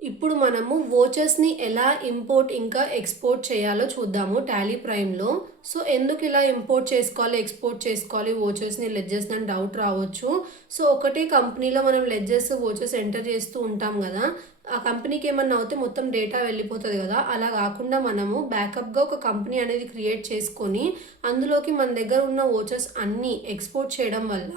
ఇప్పుడు మనము వోచర్స్‌ని ఎలా ఇంపోర్ట్ ఇంకా ఎక్స్‌పోర్ట్ చేయాలో చూద్దాము టాలీ ప్రైమ్‌లో. సో, ఎందుకు ఇలా ఇంపోర్ట్ చేసుకోవాలి, ఎక్స్‌పోర్ట్ చేసుకోవాలి వోచర్స్‌ని, లెడ్జర్స్‌ని అని డౌట్ రావచ్చు. సో, ఒకటే కంపెనీలో మనం లెడ్జర్స్, వోచర్స్ ఎంటర్ చేస్తూ ఉంటాం గదా! ఆ కంపెనీకి ఏమన్నా అవుతే మొత్తం డేటా వెళ్ళిపోతది గదా! అలా గాకుండా మనము బ్యాకప్‌గా ఒక కంపెనీ అనేది క్రియేట్ చేసుకొని, అందులోకి మన దగ్గర ఉన్న వోచర్స్ అన్నీ ఎక్స్‌పోర్ట్ చేయడం వల్ల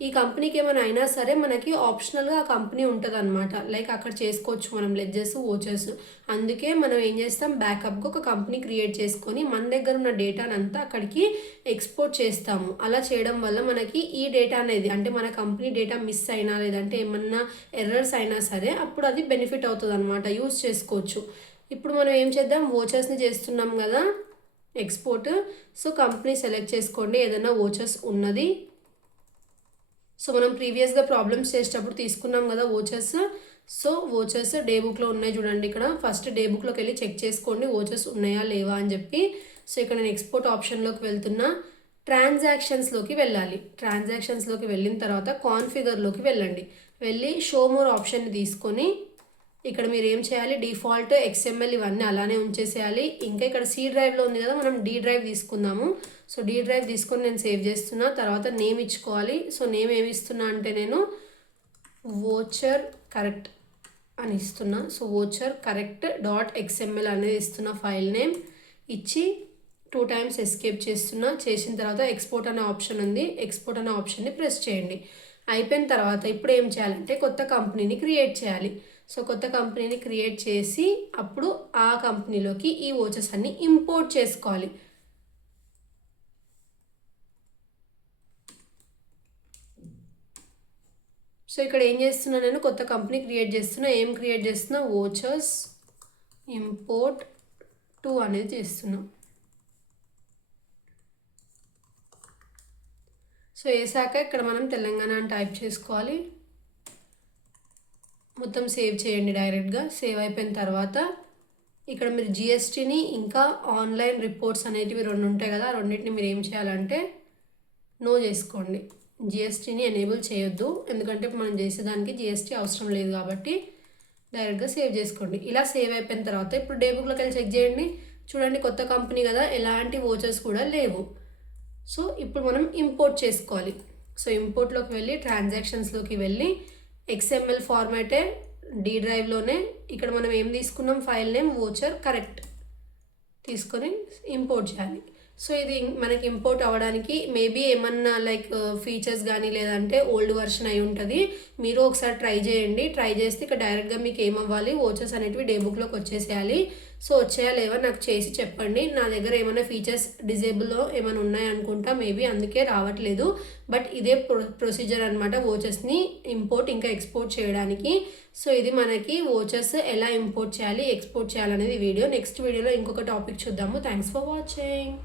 ఈ కంపెనీకి ఏమైనా అయినా సరే మనకి ఆప్షనల్‌గా ఆ కంపెనీ ఉంటదనమాట. లైక్ అక్కడ చేసుకోవచ్చు మనం లెడ్జర్స్, వోచర్స్. అందుకే మనం ఏం చేస్తాం బ్యాకప్‌గా ఒక కంపెనీ క్రియేట్ చేసుకొని మన దగ్గర ఉన్న డేటానంతా అక్కడికి ఎక్స్‌పోర్ట్ చేస్తాము. అలా చేయడం వల్ల మనకి ఈ డేటా అనేది అంటే మన కంపెనీ డేటా మిస్ అయినా లేదంటే ఏమన్నా ఎర్రర్స్ అయినా సరే అప్పుడు అది బెనిఫిట్ అవుతదనమాట. యూజ్ చేసుకోవచ్చు. ఇప్పుడు మనం ఏం చేద్దాం వోచర్స్‌ని చేస్తున్నాం గదా! ఎక్స్‌పోర్ట్. సో, కంపెనీ సెలెక్ట్ చేసుకోండి ఏదైనా వోచర్స్ ఉన్నది. సో, మనం ప్రీవియస్‌గా ప్రాబ్లమ్స్ చేసేటప్పుడు తీసుకున్నాం కదా వోచర్స్. సో, వోచర్స్ డే బుక్‌లో ఉన్నాయి చూడండి ఇక్కడ. ఫస్ట్ డే బుక్‌లోకెళ్ళి చెక్ చేసుకోండి వోచర్స్ ఉన్నాయా లేవా అని చెప్పి. సో, ఇక్కడ నేను ఎక్స్‌పోర్ట్ ఆప్షన్‌లోకి వెళ్తున్నా. ట్రాన్సాక్షన్స్‌లోకి వెళ్ళాలి. ట్రాన్సాక్షన్స్‌లోకి వెళ్ళిన తర్వాత కాన్ఫిగర్‌లోకి వెళ్ళండి. వెళ్ళి షో మోర్ ఆప్షన్‌ని తీసుకొని ఇక్కడ మీరు ఏం చేయాలి డిఫాల్ట్ XML ఇవన్నీ అలానే ఉంచేసేయాలి. ఇంకా ఇక్కడ సి డ్రైవ్లో ఉంది కదా మనం డి డ్రైవ్ తీసుకుందాము. సో, డి డ్రైవ్ తీసుకొని నేను సేవ్ చేస్తున్నా. తర్వాత నేమ్ ఇచ్చుకోవాలి. సో, నేమ్ ఏమి ఇస్తున్నా అంటే నేను వోచర్ కరెక్ట్ అని ఇస్తున్నా. So, voucher correct dot XML అనేది ఇస్తున్నా ఫైల్ నేమ్ ఇచ్చి 2 టైమ్స్ ఎస్కేప్ చేస్తున్నా. చేసిన తర్వాత ఎక్స్పోర్ట్ అనే ఆప్షన్ ఉంది. ఎక్స్పోర్ట్ అనే ఆప్షన్ని ప్రెస్ చేయండి. అయిపోయిన తర్వాత ఇప్పుడు ఏం చేయాలంటే కొత్త కంపెనీని క్రియేట్ చేయాలి. సో, కొత్త కంపెనీని క్రియేట్ చేసి అప్పుడు ఆ కంపెనీలోకి ఈ వోచర్స్ అన్ని ఇంపోర్ట్ చేసుకోవాలి. సో, ఇక్కడ ఏం చేస్తున్నా నేను కొత్త కంపెనీ క్రియేట్ చేస్తున్నా. ఏం క్రియేట్ చేస్తున్నా వోచర్స్ ఇంపోర్ట్ 2 అనేది చేస్తున్నా. సో, వేసాక ఇక్కడ మనం తెలంగాణ అని టైప్ చేసుకోవాలి. మొత్తం సేవ్ చేయండి డైరెక్ట్గా. సేవ్ అయిపోయిన తర్వాత ఇక్కడ మీరు జిఎస్టీని ఇంకా ఆన్లైన్ రిపోర్ట్స్ అనేటివి 2 ఉంటాయి కదా. ఆ రెండింటిని మీరు ఏం చేయాలంటే నో చేసుకోండి. జిఎస్టీని ఎనేబుల్ చేయొద్దు. ఎందుకంటే ఇప్పుడు మనం చేసేదానికి జిఎస్టీ అవసరం లేదు కాబట్టి డైరెక్ట్గా సేవ్ చేసుకోండి. ఇలా సేవ్ అయిపోయిన తర్వాత ఇప్పుడు డే బుక్లోకి వెళ్ళి చెక్ చేయండి. చూడండి కొత్త కంపెనీ కదా ఎలాంటి వోచర్స్ కూడా లేవు. సో, ఇప్పుడు మనం ఇంపోర్ట్ చేసుకోవాలి. సో, ఇంపోర్ట్లోకి వెళ్ళి ట్రాన్సాక్షన్స్లోకి వెళ్ళి XML ఫార్మాటే డి డ్రైవ్లోనే ఇక్కడ మనం ఏం తీసుకున్నాం ఫైల్ నేమ్ వోచర్ కరెక్ట్ తీసుకొని ఇంపోర్ట్ చేయాలి. సో, ఇది మనకి ఇంపోర్ట్ అవ్వడానికి మేబీ ఏమన్నా లైక్ ఫీచర్స్ కానీ లేదంటే ఓల్డ్ వర్షన్ అయి ఉంటుంది. మీరు ఒకసారి ట్రై చేయండి. ట్రై చేస్తే ఇక్కడ డైరెక్ట్గా మీకు ఏమవ్వాలి వోచర్స్ అనేటివి డే బుక్లోకి వచ్చేసేయాలి. సో, వచ్చాయా లేవా నాకు చేసి చెప్పండి. నా దగ్గర ఏమైనా ఫీచర్స్ డిజేబుల్లో ఏమైనా ఉన్నాయనుకుంటా మేబీ అందుకే రావట్లేదు. బట్ ఇదే ప్రొసీజర్ అనమాట వోచర్స్ని ఇంపోర్ట్ ఇంకా ఎక్స్పోర్ట్ చేయడానికి. సో, ఇది మనకి వోచర్స్ ఎలా ఇంపోర్ట్ చేయాలి, ఎక్స్పోర్ట్ చేయాలనేది వీడియో. నెక్స్ట్ వీడియోలో ఇంకొక టాపిక్ చూద్దాము. Thanks for watching.